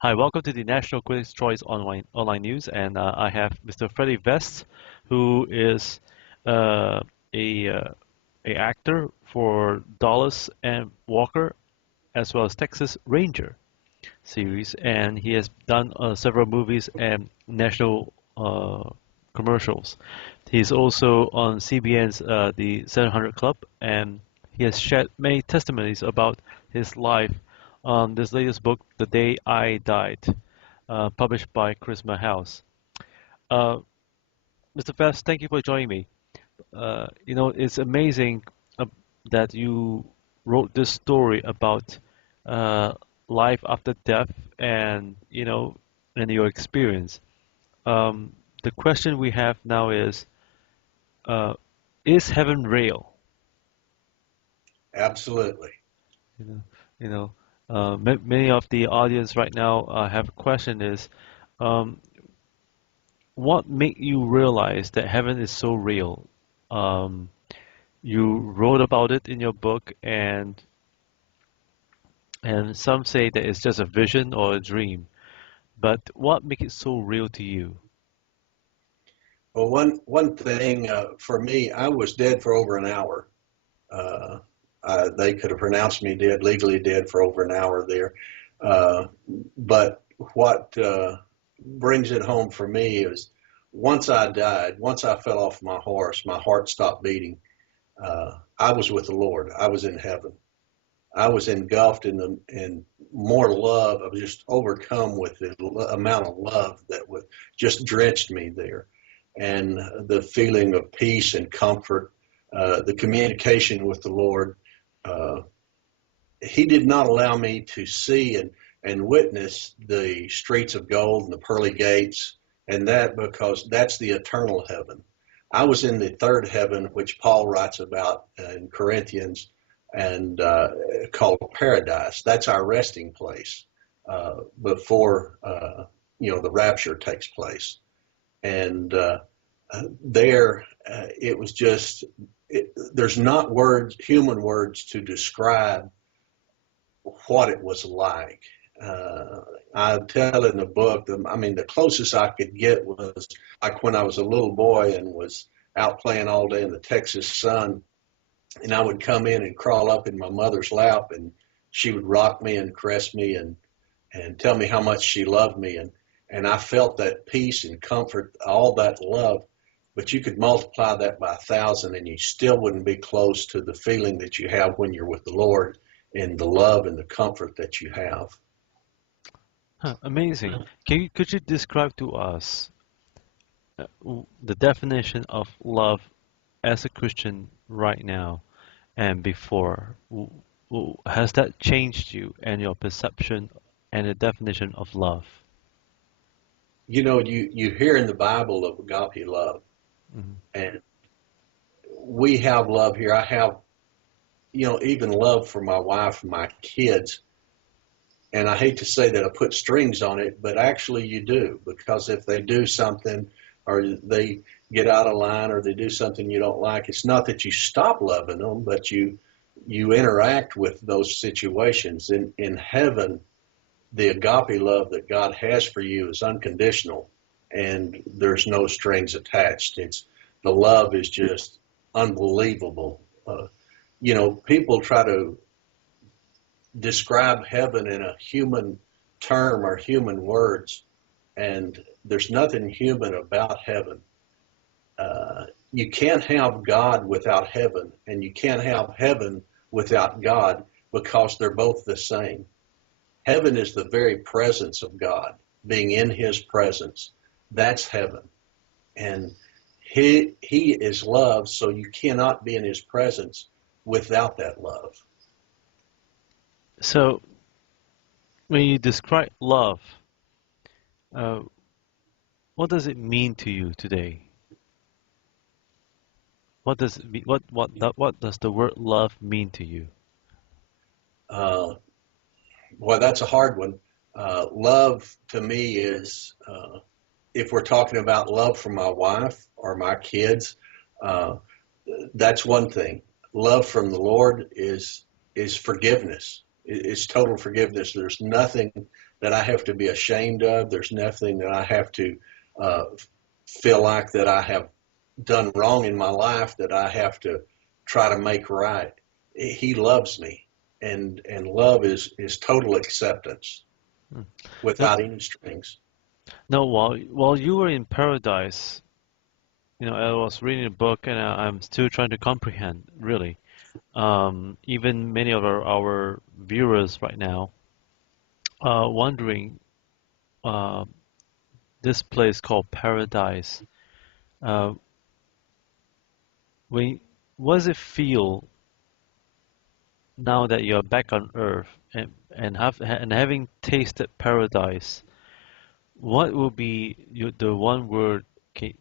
Hi, welcome to the National Critics' Choice online news, and I have Mr. Freddy Vest, who is uh, a a actor for Dallas and Walker, as well as Texas Ranger series, and he has done several movies and national commercials. He's also on CBN's The 700 Club, and he has shared many testimonies about his life on this latest book, The Day I Died, published by Charisma House. Uh, Mr. Fest, thank you for joining me. It's amazing uh, that you wrote this story about uh, life after death and, and your experience. Um, the question we have now uh, is heaven real? Absolutely. You know, you know, many of the audience right now have a question is, um, what made you realize that heaven is so real? Um, you wrote about it in your book, and some say that it's just a vision or a dream. But what makes it so real to you? Well, one thing for me, I was dead for over an hour. Uh, they could have pronounced me dead, legally dead, for over an hour there. Uh, but what brings it home for me is once I died, once I fell off my horse, my heart stopped beating. I was with the Lord. I was in heaven. I was engulfed in more love. I was just overcome with the amount of love that was just drenched me there, and the feeling of peace and comfort, the communication with the Lord. Uh, he did not allow me to see and witness the streets of gold and the pearly gates, and that because that's the eternal heaven. I was in the third heaven, which Paul writes about in Corinthians, and called paradise. That's our resting place before the rapture takes place. And there, it was just there's not human words to describe what it was like. Uh, I tell in the book, the closest I could get was like when I was a little boy and was out playing all day in the Texas sun, and I would come in and crawl up in my mother's lap, and she would rock me and caress me and tell me how much she loved me, and I felt that peace and comfort, all that love. But you could multiply that by 1,000, and you still wouldn't be close to the feeling that you have when you're with the Lord, and the love and the comfort that you have. Huh, amazing. Could you describe to us the definition of love as a Christian right now and before? Has that changed you and your perception and the definition of love? You know, you hear in the Bible of agape love, Mhm. and we have love here. I have, even love for my wife and my kids. And I hate to say that I put strings on it, but actually you do, because if they do something or they get out of line or they do something you don't like, it's not that you stop loving them, but you interact with those situations. In heaven, the agape love that God has for you is unconditional, and there's no strings attached. It's the love is just unbelievable. People try to describe heaven in a human term or human words, and there's nothing human about heaven. You can't have God without heaven, and you can't have heaven without God because they're both the same. Heaven is the very presence of God, being in His presence. That's heaven. And He is love, so you cannot be in His presence without that love. So, when you describe love, uh, what does it mean to you today? What does it mean, what does the word love mean to you? Uh, Boy, that's a hard one. Love to me is, if we're talking about love for my wife or my kids, uh, that's one thing. Love from the Lord is forgiveness. It's total forgiveness. There's nothing that I have to be ashamed of. There's nothing that I have to uh, feel like that I have done wrong in my life that I have to try to make right. He loves me, and love is total acceptance Hmm. Now, without any strings. now, while you were in paradise, I was reading a book and I'm still trying to comprehend, really. Even many of our viewers right now wondering uh, this place called paradise. Uh, when, what does it feel now that you're back on Earth and having tasted paradise? What will be the one word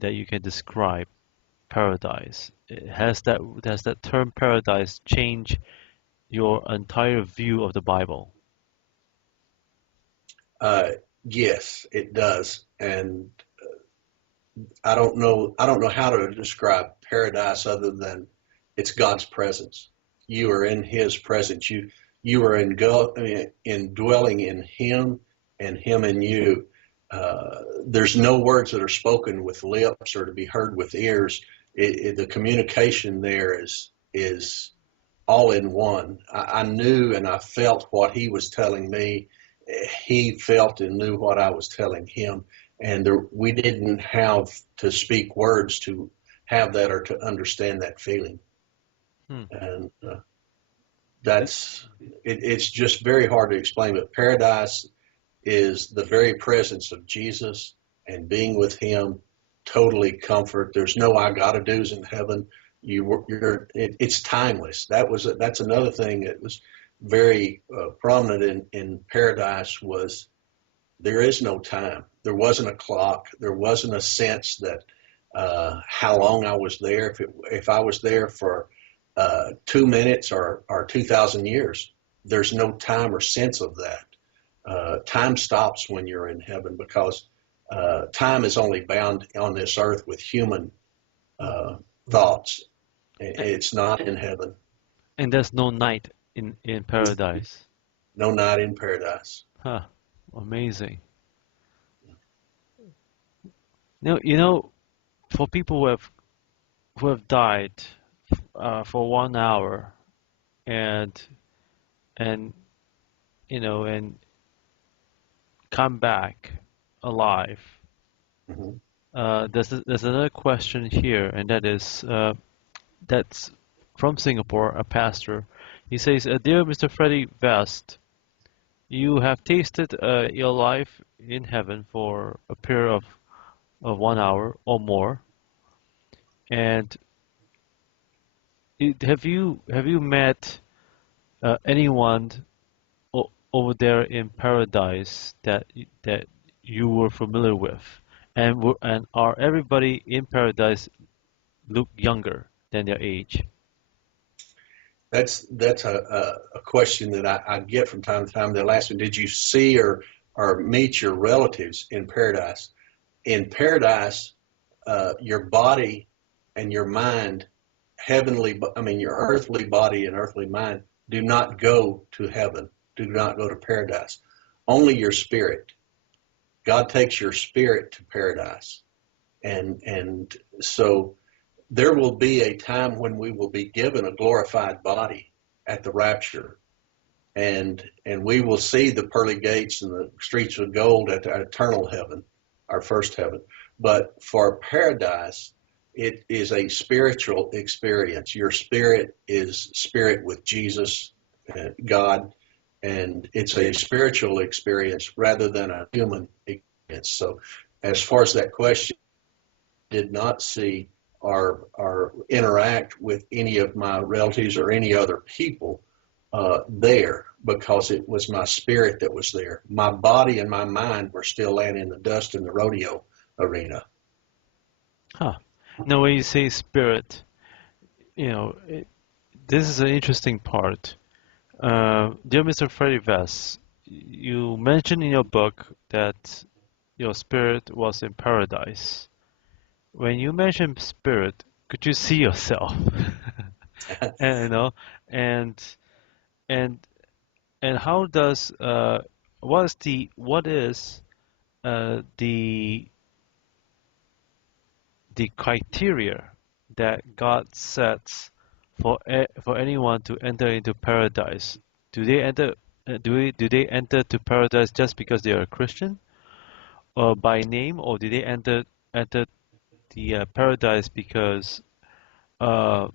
that you can describe paradise? Has that term paradise changed your entire view of the Bible? Uh, yes, it does, and I don't know how to describe paradise other than it's God's presence. You are in His presence. You are indwelling in Him, and Him in you. There's no words that are spoken with lips or to be heard with ears. The communication there is all in one. I knew and I felt what He was telling me. He felt and knew what I was telling him, and we didn't have to speak words to have that or to understand that feeling. Hmm. And It- it's just very hard to explain. But paradise is the very presence of Jesus and being with Him, totally comfort. There's no I gotta do's in heaven. It's timeless. That's another thing that was very prominent in paradise was there is no time. There wasn't a clock. There wasn't a sense that how long I was there. If I was there for 2 minutes or 2,000 years, there's no time or sense of that. Time stops when you're in heaven because time is only bound on this earth with human uh, thoughts. It's not in heaven. and there's no night in paradise. No night in paradise. Huh. Amazing. You know, for people who have died for 1 hour and and and come back alive. Hmm. There's another question here, and that's from Singapore, a pastor. He says, "Dear Mr. Freddy Vest, you have tasted your life in heaven for a period of 1 hour or more, and have you met anyone over there in paradise that you were familiar with, and are everybody in paradise look younger than their age?" That's a question that I get from time to time. They'll ask me, "Did you see or meet your relatives in paradise?" In paradise, your body and your mind, your earthly body and earthly mind, do not go to heaven. Do not go to paradise. Only your spirit. God takes your spirit to paradise, and so there will be a time when we will be given a glorified body at the rapture, and we will see the pearly gates and the streets of gold at the eternal heaven, our first heaven. But for paradise, it is a spiritual experience. Your spirit is spirit with Jesus, God, and it's a spiritual experience rather than a human experience. So, as far as that question, did not see or interact with any of my relatives or any other people there because it was my spirit that was there. My body and my mind were still laying in the dust in the rodeo arena. Huh. Now, when you say spirit, this is an interesting part. Dear Mr. Freddy Vess, you mentioned in your book that your spirit was in paradise. When you mention spirit, could you see yourself? And and and and how does what is the criteria that God sets for anyone to enter into paradise? Do they enter do they enter to paradise just because they are a Christian, or by name, or do they enter the paradise uh,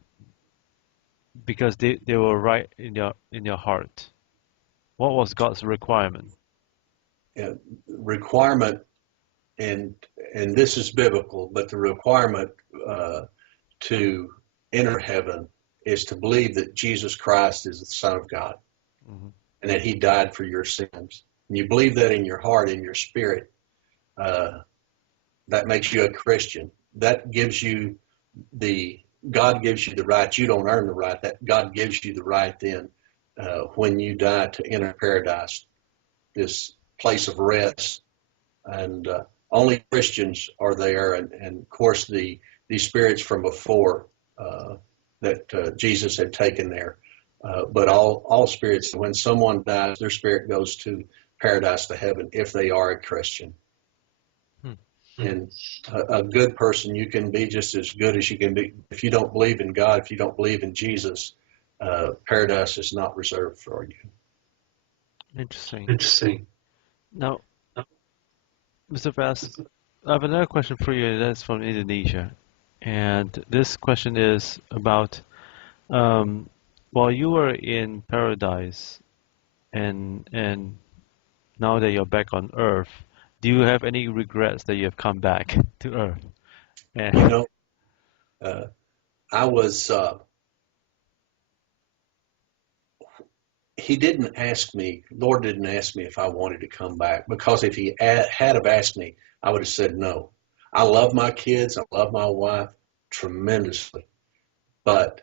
because they were right in your heart? What was God's requirement? Requirement, and this is biblical, but the requirement uh, to enter heaven is to believe that Jesus Christ is the Son of God Hmm. and that He died for your sins. And you believe that in your heart, in your spirit. Uh, that makes you a Christian. That gives you the God gives you the right. You don't earn the right. That God gives you the right then when you die to enter paradise, this place of rest. And only Christians are there, and of course these spirits from before that Jesus had taken there. But all spirits, when someone dies, their spirit goes to paradise, to heaven, if they are a Christian. Hmm. And a good person, you can be just as good as you can be. If you don't believe in God, if you don't believe in Jesus, paradise is not reserved for you. Interesting. Interesting. Now, Mr. Bass, I have another question for you that's from Indonesia. And this question is about while you were in paradise and now that you're back on Earth, do you have any regrets that you have come back to Earth? You And know, uh, I was. He didn't ask me. Lord didn't ask me if I wanted to come back, because if He had have asked me, I would have said no. I love my kids. I love my wife tremendously, but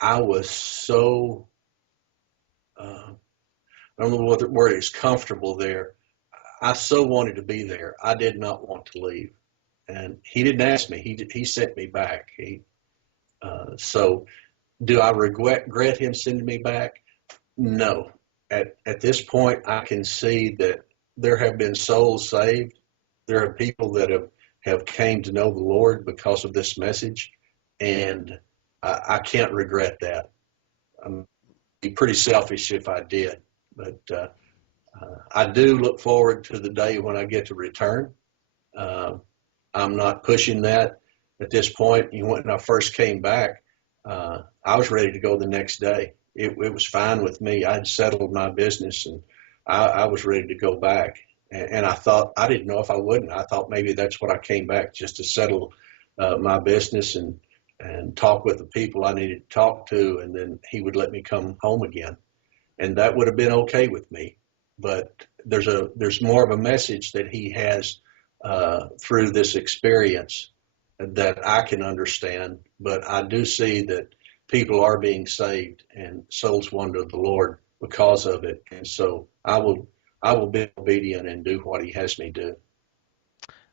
I was so. I don't know what the word is. Comfortable there. I so wanted to be there. I did not want to leave, and He didn't ask me. He sent me back. So do I regret Him sending me back? No. At this point, I can see that there have been souls saved. There are people that have came to know the Lord because of this message, and I can't regret that. I'd be pretty selfish if I did, but I do look forward to the day when I get to return. Uh, I'm not pushing that at this point. When I first came back, I was ready to go the next day. It was fine with me. I'd settled my business, and I was ready to go back. And I thought, I didn't know if I wouldn't. I thought maybe that's what I came back, just to settle my business and talk with the people I needed to talk to, and then He would let me come home again. And that would have been okay with me. But there's more of a message that He has through this experience that I can understand. But I do see that people are being saved and souls won to the Lord because of it. And so I will be obedient and do what He has me do.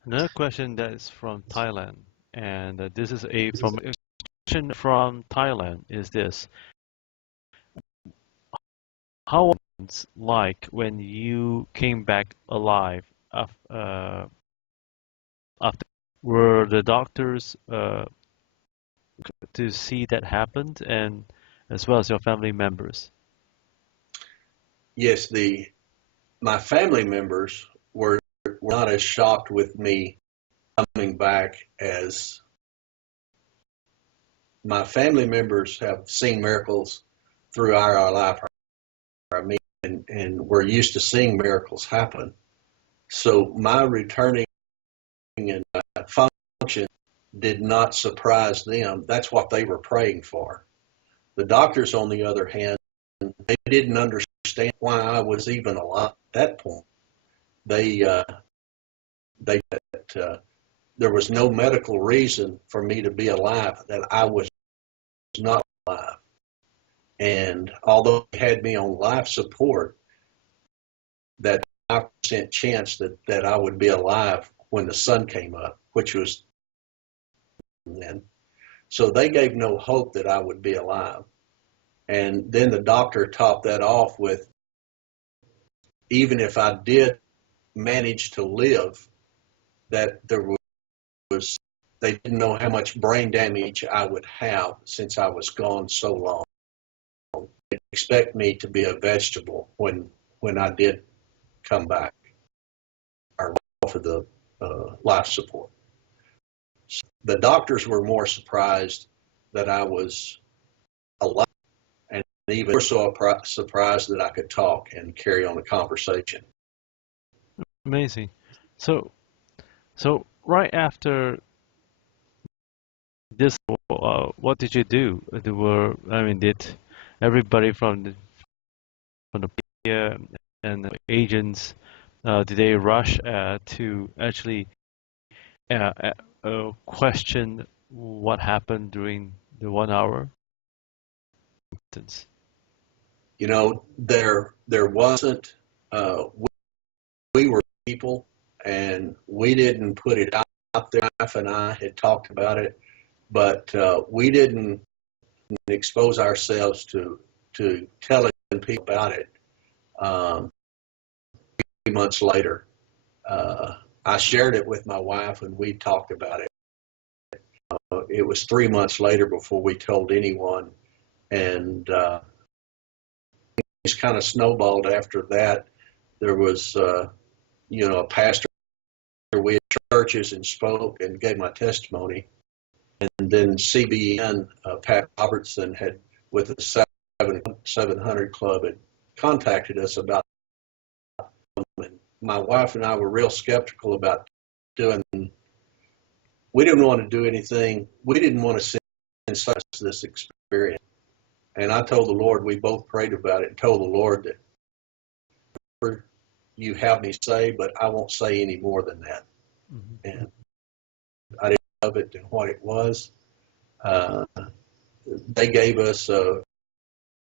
another question that is from Thailand, and this is a question from Thailand is this: how was it like when you came back alive after? Were the doctors to see that happened, and as well as your family members? Yes, the my family members were not as shocked with me coming back as my family members have seen miracles throughout our life. I mean, and we're used to seeing miracles happen. So my returning and function did not surprise them. That's what they were praying for. The doctors, on the other hand, they didn't understand why I was even alive at that point. They they there was no medical reason for me to be alive, that I was not alive. And although they had me on life support, that 5% chance that I would be alive when the sun came up, which was then. So they gave no hope that I would be alive. And then the doctor topped that off with even if I did manage to live, that there was, they didn't know how much brain damage I would have since I was gone so long. They expect me to be a vegetable when I did come back or for the life support. The doctors were more surprised that I was alive, and even more so surprised that I could talk and carry on a conversation. Amazing. So, so right after this, what did you do? There were, I mean, did everybody from the media and the agents, did they rush to actually uh, question what happened during the 1 hour? You know, there wasn't. We were people, and we didn't put it out there. My wife and I had talked about it, but we didn't expose ourselves to telling people about it. 3 months later, I shared it with my wife, and we talked about it. It was 3 months later before we told anyone, and just kind of snowballed after that. There was, a pastor. We had churches and spoke and gave my testimony, and then CBN, Pat Robertson had with the 700 Club had contacted us about them. And my wife and I were real skeptical about doing. We didn't want to do anything. We didn't want to send such this experience. And I told the Lord, we both prayed about it and told the Lord that you have me say, but I won't say any more than that. Mm-hmm. And I didn't love it and what it was. They gave us a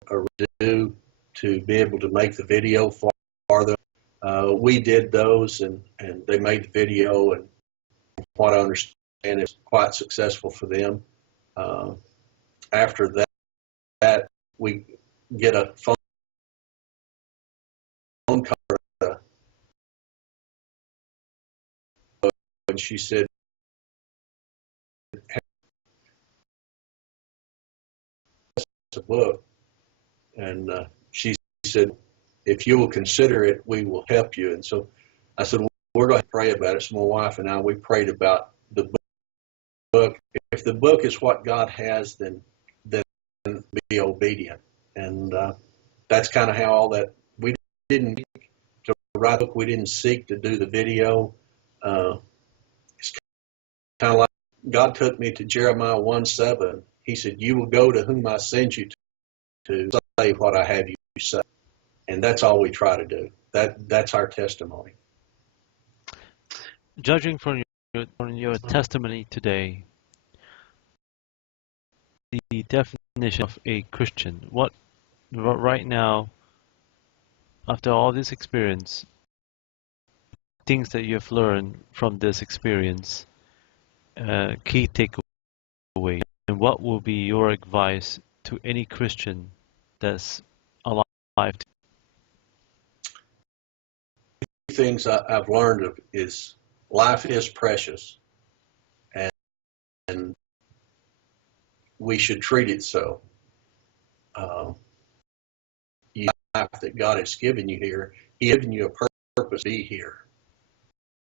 review to be able to make the video for them. We did those, and they made the video, and from what I understand, it's quite successful for them. After that, we get a phone call, and she said, "It's a book," and she said, "If you will consider it, we will help you." And so I said, well, we're going to pray about it. So my wife and I, we prayed about the book. If the book is what God has, then be obedient. And that's kind of how all that, we didn't to write a book, we didn't seek to do the video. It's kind of like God took me to Jeremiah 1:7. He said, you will go to whom I send you to say what I have you say. And that's all we try to do. That's our testimony. Judging from your testimony today, the definition of a Christian, what right now, after all this experience, things that you have learned from this experience, key takeaway, and what will be your advice to any Christian that's alive? Things I've learned is life is precious, and we should treat it so. You life that God has given you here, He's given you a purpose to be here,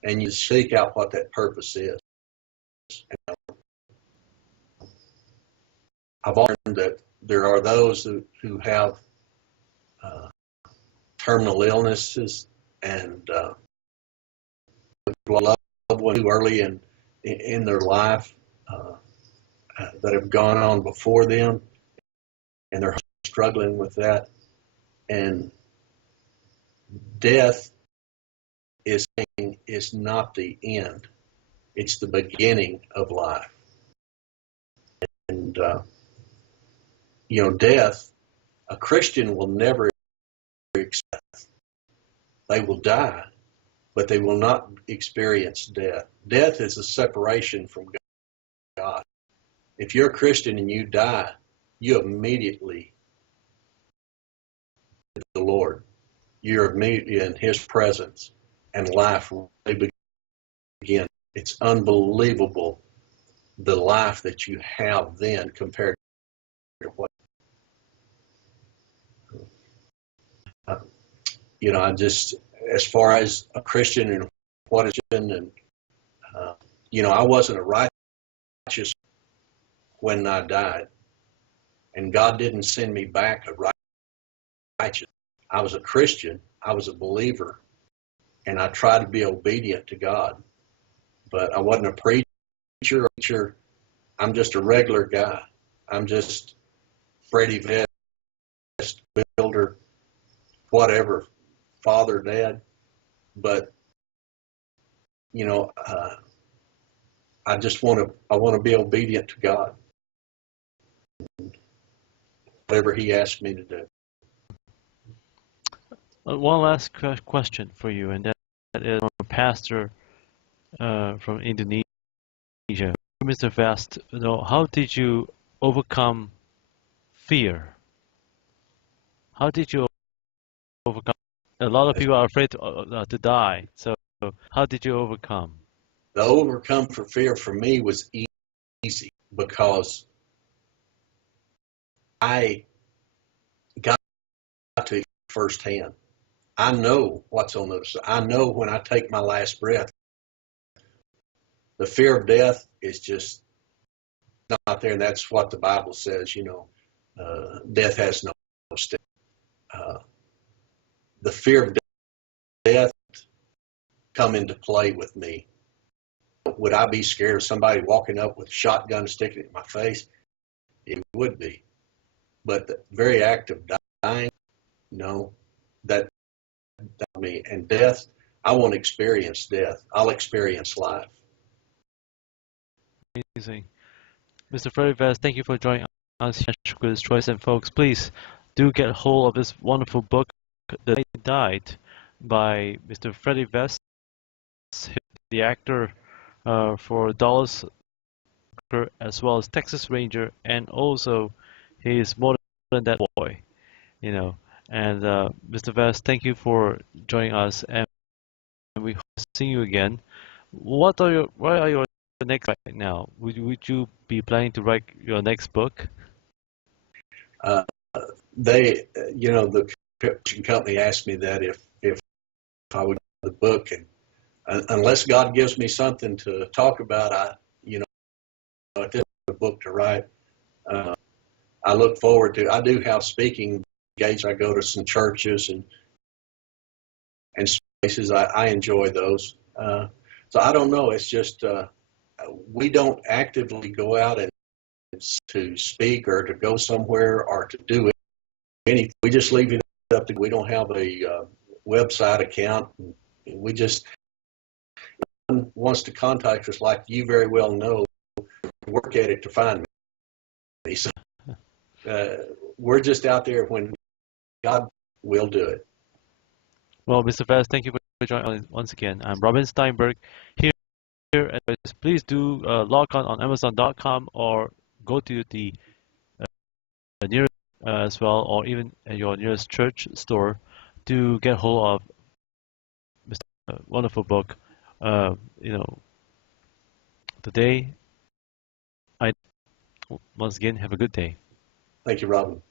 and you seek out what that purpose is. I've learned that there are those who have terminal illnesses and loved ones too early in their life that have gone on before them, and they're struggling with that. And death is not the end; it's the beginning of life. And death, a Christian will never accept. They will die, but they will not experience death. Death is a separation from God. If you're a Christian and you die, you immediately to the Lord. you're immediately in His presence, and life really begins. It's unbelievable the life that you have then compared to what uh, I just, as far as a Christian and what it's been, and I wasn't a righteous when I died, and God didn't send me back a righteous. I was a Christian, I was a believer, and I tried to be obedient to God, but I wasn't a preacher. I'm just a regular guy. I'm just Freddy Vest, builder, whatever, father, dad. But I just I want to be obedient to God, whatever He asked me to do. One last question for you, and that is from a pastor from Indonesia. Mr. Vest, how did you overcome fear? How did you overcome? A lot of people are afraid to die. So how did you overcome? The overcome for fear for me was easy because I got to it firsthand. I know what's on the other side. I know when I take my last breath, the fear of death is just not there, and that's what the Bible says. Death has no sting. The fear of death come into play with me. Would I be scared of somebody walking up with a shotgun sticking it in my face? It would be. But the very act of dying, no, that me. And death, I won't experience death. I'll experience life. Amazing. Mr. Freddy Vest, thank you for joining us here at Critics' Choice. And folks, please do get hold of this wonderful book, The Day Died, by Mr. Freddy Vest, the actor for Dallas, as well as Texas Ranger, and also he is more than that boy, And Mr. Vest, thank you for joining us, and we hope to see you again. What are your next right now? Would you be planning to write your next book? The publishing company asked me that if I would do the book, and unless God gives me something to talk about, I did a book to write. I look forward to. I do have speaking engagements. I go to some churches and spaces. I enjoy those. So I don't know. It's just we don't actively go out and to speak or to go somewhere or to do anything. We just leave it up to. We don't have a website account. We just wants to contact us, like you very well know. Work at it to find me. So we're just out there when God will do it. Well, Mr. Vest, thank you for joining us once again. I'm Robin Stienberg here. And please do log on Amazon.com or go to the nearest as well, or even at your nearest church store to get hold of Mr. Wonderful book. Today, I once again have a good day. Thank you, Robin.